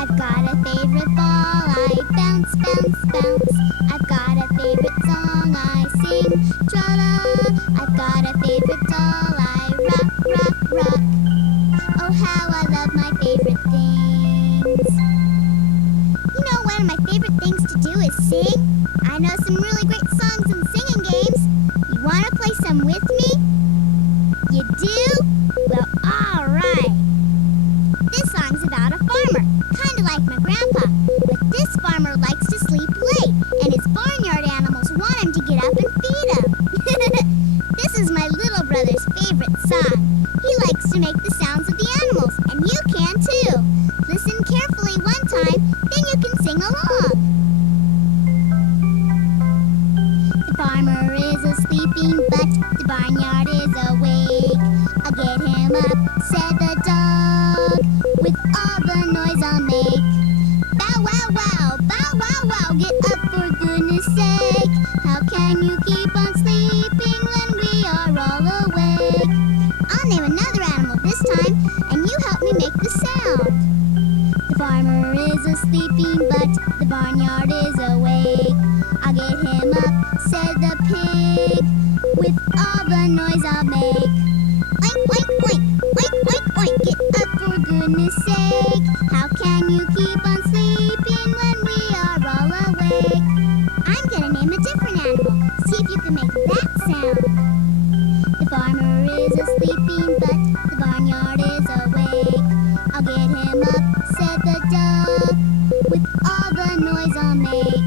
I've got a favorite ball, I bounce, bounce, bounce. I've got a favorite song, I sing, tra-la. I've got a favorite doll, I rock, rock, rock. Oh, how I love my favorite things. You know, one of my favorite things to do is sing. I know some really great songs and singing games. You want to play some with me? You do? Well, all right. This song's about a farmer, kind of like my grandpa. But this farmer likes to sleep late, and his barnyard animals want him to get up and feed him. This is my little brother's favorite song. He likes to make the sounds of the animals, and you can too. Listen carefully one time, then you can sing along. The farmer is a sleeping, but the barnyard is awake. I'll get him up, said the dog, with all the noise I'll make. Bow wow wow, bow wow wow, get up for goodness sake. How can you keep on sleeping when we are all awake? I'll name another animal this time, and you help me make the sound. The farmer is a sleeping, but the barnyard is awake. I'll get him up, said the pig, with all the noise I'll make. Oink, oink, oink, oink, oink, oink, get up for goodness sake. How can you keep on sleeping when we are all awake? I'm gonna name a different animal. See if you can make that sound. The farmer is a sleeping, but the barnyard is awake. I'll get him up, said the dog, with all the noise I'll make.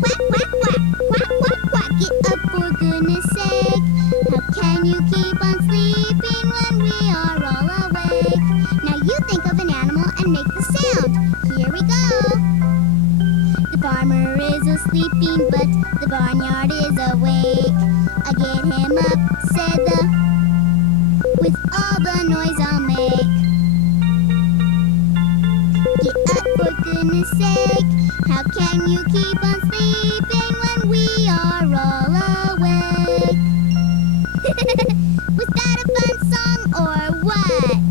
Quack, quack, quack, quack, quack, quack, get up for goodness sake. How can you keep on sleeping when we are all awake? Now you think of an animal and make the sound. Here we go. The farmer is a sleeping, but the barnyard is awake. I'll get him up, said the, with all the noise I'll make. Get up for goodness sake. How can you keep on sleeping when we are all awake? Was that a fun song or what?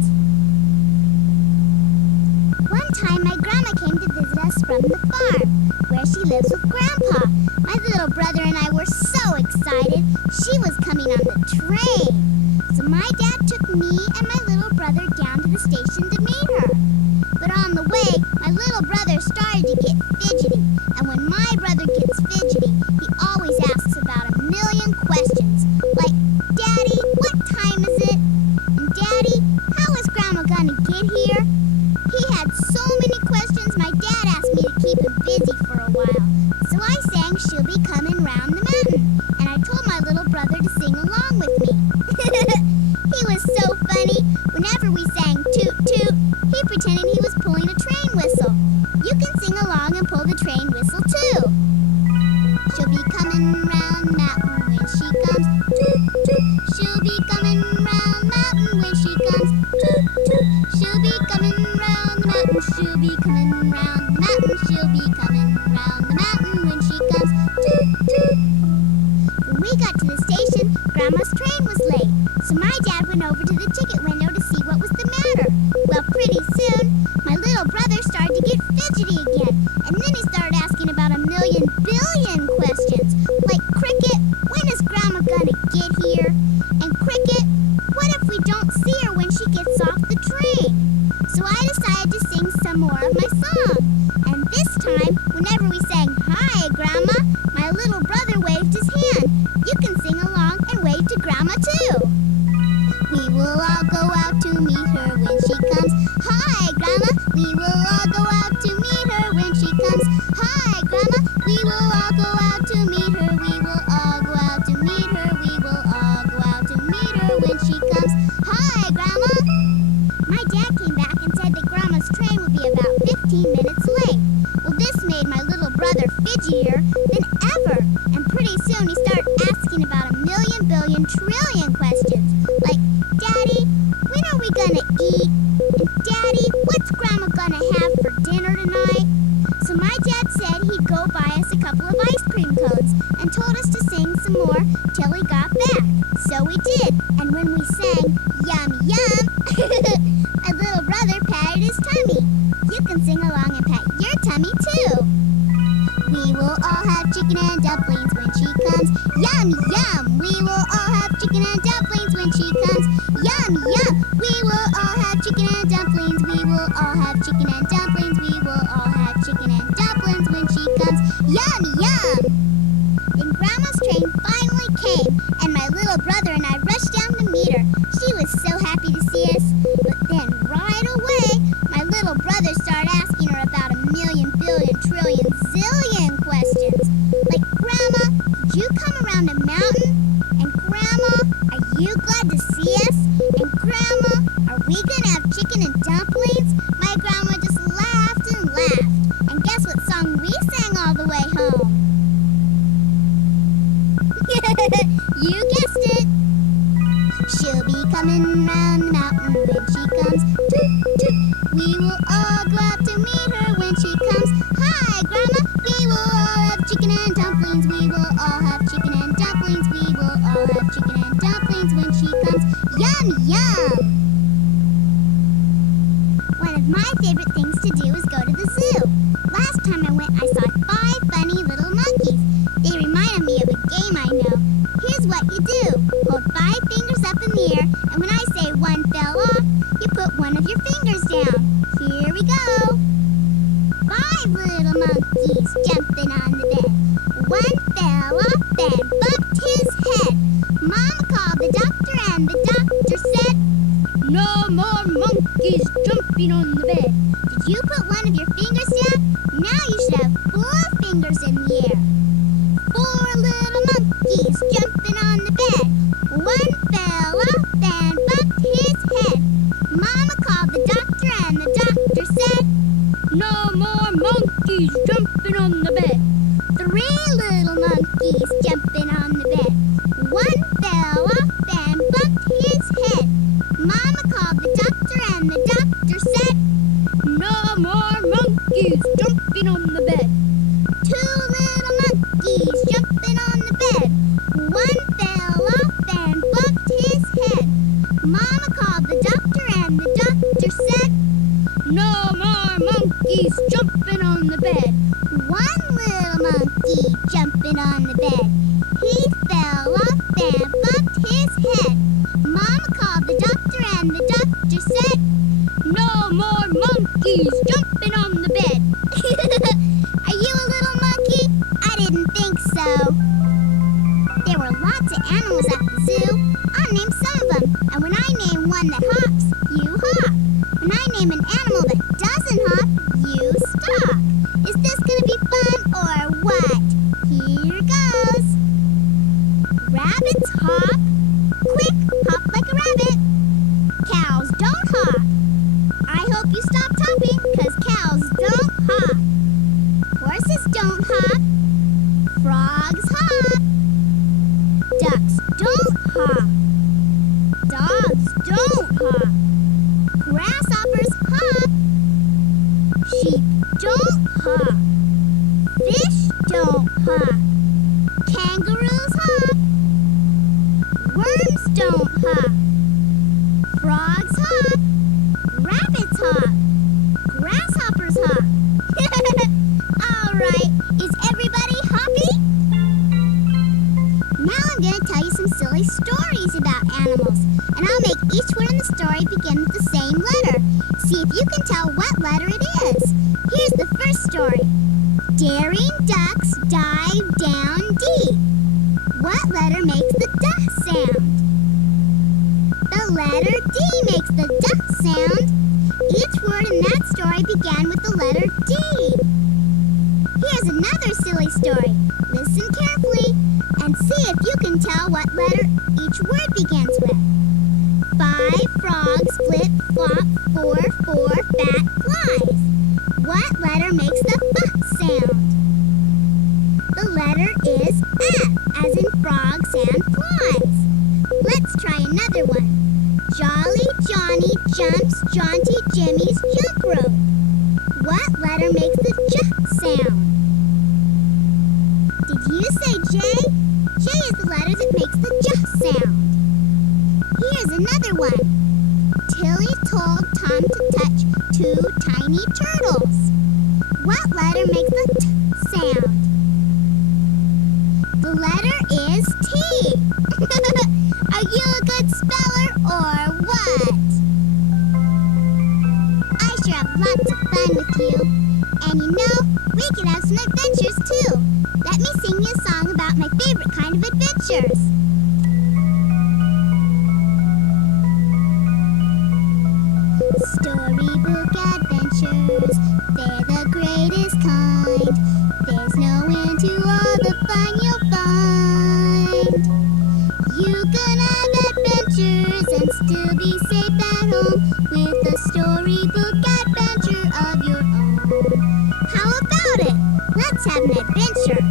One time my grandma came to visit us from the farm, where she lives with Grandpa. My little brother and I were so excited. She was coming on the train. So my dad took me and my little brother down to the station to meet her. But on the way, my little brother started to get fidgety. And when my brother gets fidgety, he always asks about a million questions. Like, Daddy, what time is it? And Daddy, how is Grandma gonna get here? He had so many questions, my dad asked me to keep him busy for a while. So I sang She'll Be Coming Round the Mountain. And I told my little brother to sing along with me. He was so funny. Whenever we sang toot toot, he pretended he was pulling a train whistle. You can sing along and pull the train whistle too. She'll be coming round the mountain when she comes. Toot toot. She'll be coming round the mountain when she comes. Toot toot. She'll be coming round the mountain. She'll be coming round the mountain. She'll be coming round the mountain when she comes. Toot toot. When we got to the station, Grandma's train was late. So my dad went over to the ticket window to see what was the matter. Well, pretty soon, my little brother started to get fidgety again. And then he started asking about a million billion questions. Like, Cricket, when is Grandma gonna get here? And Cricket, what if we don't see her when she gets off the train? So I decided to sing some more of my song. And this time, whenever we sang, Hi, Grandma, my little brother waved his hand. You can sing along and wave to Grandma too. We will all go out to meet her when she comes. Hi, Grandma, we will all go out to meet her when she comes. Hi, Grandma, we will all go out to meet her. We will all go out to meet her. We will all go out to meet her when she comes. Hi, Grandma. My dad came back and said that Grandma's train would be about 15 minutes late. Well, this made my little brother fidgetier than ever. And pretty soon he started asking about a million billion trillion questions. Like, Daddy, when are we gonna eat? And Daddy, what's Grandma gonna have for dinner tonight? So my dad said he'd go buy us a couple of ice cream cones and told us to sing some more till he got back. So we did. And when we sang Yum Yum, my little brother brother patted his tummy. You can sing along and pat your tummy too. We will all have chicken and dumplings when she comes. Yum, yum! We will all have chicken and dumplings when she comes. Yum, yum! We will all have chicken and dumplings. We will all have chicken and dumplings. We will all have chicken and dumplings when she comes. Yum, yum! Then Grandma's train finally came, and my little brother and I rushed down to meet her. She was so happy to see us. But then right away, my little brother started asking her about a million, billion, trillion, zillion questions. Like, Grandma, did you come around a mountain? And Grandma, are you glad to see us? And Grandma, are we gonna have chicken and dumplings? My grandma just laughed and laughed. And guess what song we sang all the way home? You guessed it. She'll be coming round the mountain when she comes. Toot, toot. We will all go out to meet her when she comes. Hi, Grandma. We will all have chicken and dumplings. We will all have chicken and dumplings. We will all have chicken and dumplings when she comes. Yum, yum. One of my favorite things to do is go to the zoo. Last time I went, I saw 5 funny little monkeys. They reminded me of a game I know. Here's what you do. Hold 5 fingers up in the air, and when I say one fell off, you put one of your fingers down. Here we go. 5 little monkeys jumping on the bed. One fell off and bumped his head. Mama called the doctor, and the doctor said, "No more monkeys jumping on the bed." Did you put one of your fingers down? Now you should have 4 fingers in the air. 4 little monkeys jumping on the bed. One fell off and bumped his head. Mama called the doctor, and the doctor said, "No more monkeys jumping on the bed." 3 little monkeys jumping on the bed. One fell off and bumped his head. Mama called the doctor, and the doctor said, "No more monkeys jumping on the bed." 2 little monkeys jumping on the bed. One fell off and bumped his head. Mama called the doctor, and the doctor said, "No more monkeys jumping on the bed." 1 little monkey jumping on the bed. He fell off and bumped his head. Mama called the doctor, and the doctor said, "No more monkeys jumping on the bed." Are you a little monkey? I didn't think so. There were lots of animals at the zoo. I'll name some of them. And when I name one that hops, you hop. When I name an animal that doesn't hop, you stop. Is this gonna be fun or what? Here goes. Rabbits hop. Quick, hop like a rabbit. Cows don't hop. I hope you stopped hopping, 'cause cows don't hop. Horses don't hop. Frogs hop. Ducks don't hop. Dogs don't hop. Grasshoppers hop. Sheep don't hop. Fish don't hop. Kangaroos hop. Worms don't hop. Frogs hop. Rabbits hop. Grasshoppers hop. All right, is everybody happy? Now I'm going to tell you some silly stories about animals, and I'll make each one in the story begin with the same letter. See if you can tell what letter it is. Here's the first story. Daring ducks dive down deep. What letter makes the duck sound? The letter D makes the duck sound. Each word in that story began with the letter D. Here's another silly story. Listen carefully and see if you can tell what letter each word begins with. 5 frogs flip-flop, 4 fat flies. What letter makes the fuck sound? The letter is F, as in frogs and flies. Let's try another one. Jolly Johnny jumps Jaunty Jimmy's jump rope. What letter makes the j sound? Did you say J? J is the letter that makes the j sound. Here's another one. until he told Tom to touch two tiny turtles. What letter makes the T sound? The letter is T. Are you a good speller or what? I sure have lots of fun with you. And you know, we can have some adventures too. Let me sing you a song about my favorite kind of adventures. Storybook adventures, they're the greatest kind. There's no end to all the fun you'll find. You can have adventures and still be safe at home with a storybook adventure of your own. How about it? Let's have an adventure.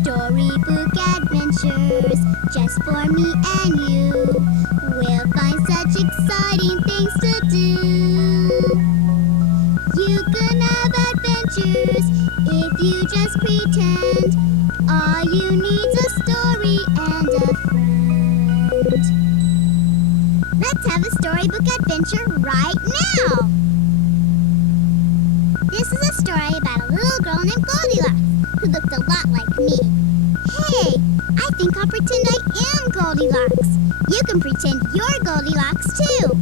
Storybook adventures, just for me and you. We'll find such exciting things to do. You can have adventures if you just pretend. All you need's a story and a friend. Let's have a storybook adventure right now. This is a story about a little girl named Goldilocks who looked a lot like me. Hey, I think I'll pretend I am Goldilocks. You can pretend you're Goldilocks too.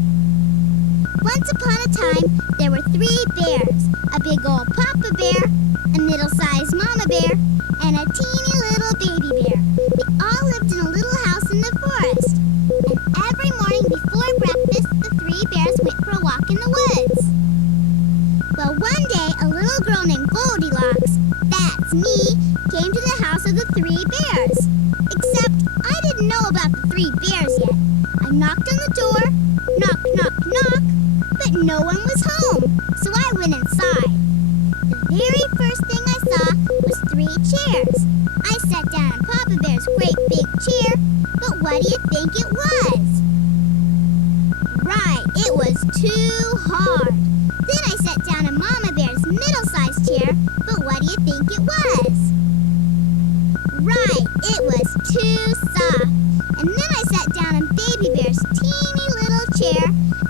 Once upon a time, there were 3 bears. A big old papa bear, a middle-sized mama bear, and a teeny little baby bear. They all lived in a little house in the forest. And every morning before breakfast, the 3 bears went for a walk in the woods. Well, one day, a little girl named Goldilocks, that's me, came to the house of the 3 bears. Except I didn't know about the 3 bears yet. I knocked on the door, knock, knock, knock, but no one was home, so I went inside. The very first thing I saw was 3 chairs. I sat down in Papa Bear's great big chair, but what do you think it was? Right, it was too hard. Then I sat down in Mama Bear's middle-sized chair, but what do you think it was? Right, it was too soft. And then I sat down in Baby Bear's teeny little chair,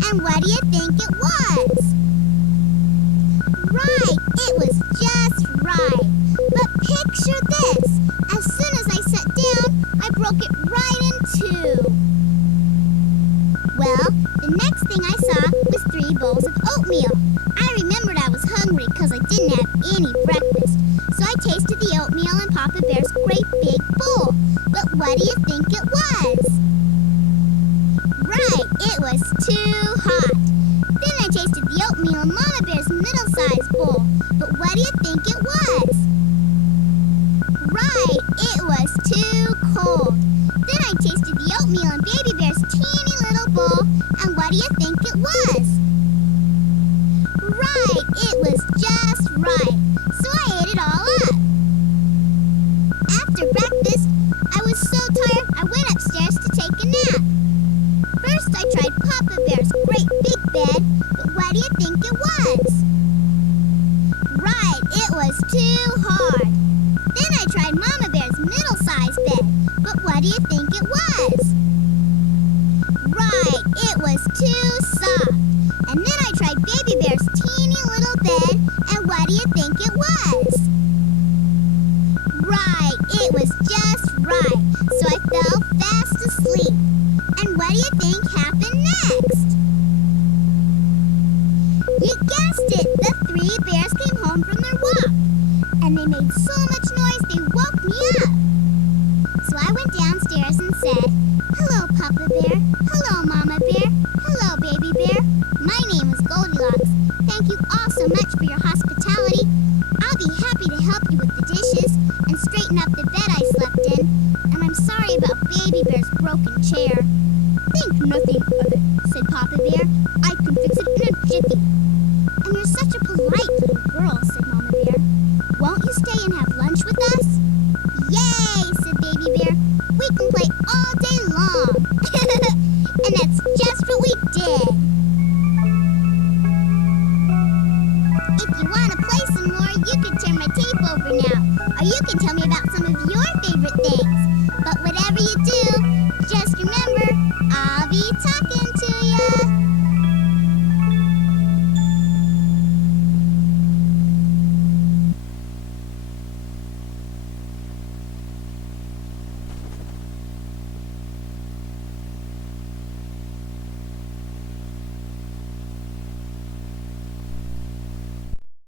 and what do you think it was? Right, it was just right. But picture this. As soon as I sat down, I broke it right in two. Well, the next thing I saw was 3 bowls of oatmeal. I remembered I was hungry because I didn't have any breakfast. So I tasted the oatmeal in Papa Bear's great big bowl. But what do you think it was? Right, it was too hot. Then I tasted the oatmeal in Mama Bear's middle-sized bowl. But what do you think it was? Right, it was too cold. Then I tasted the oatmeal in Baby Bear's teeny little bowl. And what do you think it was? Right, it was just right. So I ate it all up. After breakfast, I was so tired I went upstairs to take a nap. First I tried Papa Bear's great big bed, but what do you think it was? Right, it was too hard. Then I tried Mama Bear's middle-sized bed, but what do you think it was? Right, it was too soft. And then I tried Baby Bear's teeny little bed, and what do you think it was? Right, it was just right. So I fell fast asleep. And what do you think happened next? You guessed it! The 3 bears came home from their walk. And they made so much noise they woke me up. So I went downstairs and said, "Hello, Papa Bear. Hello, Mama Bear. Hello, Baby Bear. My name is Goldilocks. Thank you all so much for your hospitality. I'll be happy to help you with the dishes and straighten up the bed I slept in. And I'm sorry about Baby Bear's broken chair." "Think nothing of it," said Papa Bear. "I can fix it in a jiffy." "And you're such a polite little girl," said Mama Bear. "Won't you stay and have lunch with us?" "Yay," said Baby Bear. "We can play all day long." And that's just what we did. If you want to play some more, you can turn my tape over now. Or you can tell me about some of your favorite things. But whatever you do, just remember, I'll be talking.